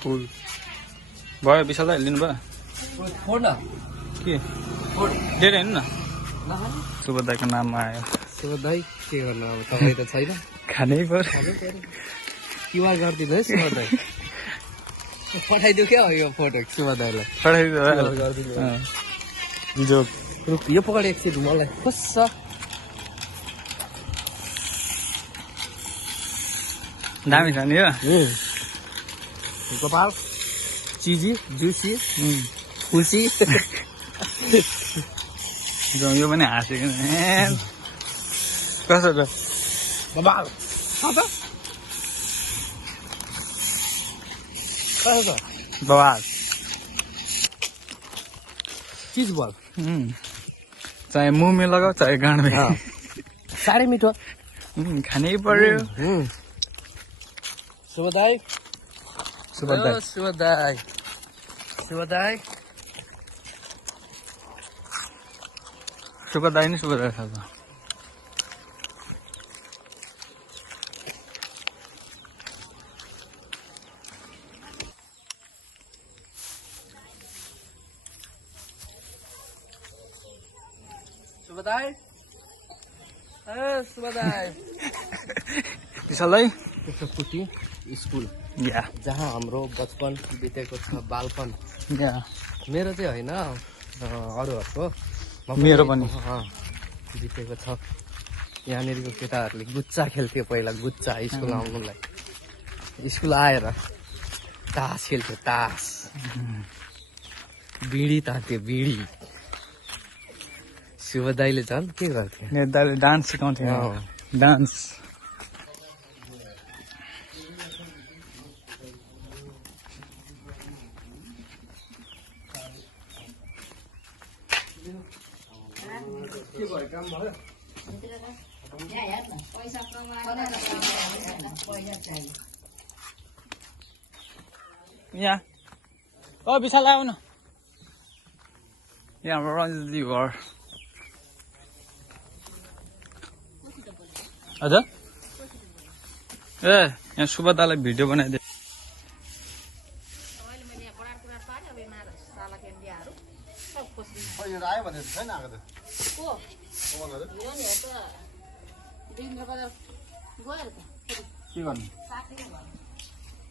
फुल भयो विशाललाई लिनु भयो फोड न के फोड डेढ हेर्नु न सुबोध दाईको नाममा आयो सुबोध दाई के गर्नु अब तपाईँ त छैन खानै पर्यो क्युआर गरिदिनु है सुबोध दाई पठाइदियो क्या हो यो फोटो सुबोध दाईलाई जो यो पकड एकछिन मलाई खुस दामी छ नि यो कपाल चिजी जुसी खुसी यो पनि हाँसेको कसो छ कपाल कसो छ बवाल चिज बल चाहे मुखमा लगाऊ चाहे गाँडमा साह्रै मिठो खानै पर्यो सुबोध दाई सुबोध दाई सुबोध दाई सुबोध दाई सुबोध दाई नै सुबोध दाई छ सुबोध दाई सुबोध दाई विशाललाई पुटी स्कुल या जहाँ हाम्रो बचपन बितेको छ बालपन या मेरो चाहिँ होइन अरूहरूको मेरो पनि बितेको छ यहाँनिरको केटाहरूले गुच्चा खेल्थ्यो पहिला गुच्चा स्कुल आउनुलाई स्कुल आएर तास खेल्थ्यो तास बिडी तान्थ्यो बिडी सुबोध दाईले झन् के गर्थ्यो मेरो दाइले डान्स सिकाउँथ्यो डान्स यहाँ विशाल आऊ न यहाँ रन्जित घर हजुर ए यहाँ सुबोधलाई भिडियो बनाइदिए के गर्नु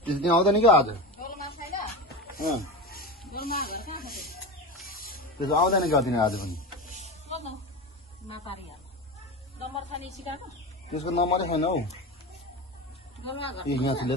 दिन आउँदैन क्या आज त्यसो आउँदैन क्या दिन आज पनि त्यसको नम्बरै छैन हौ यहाँ ले त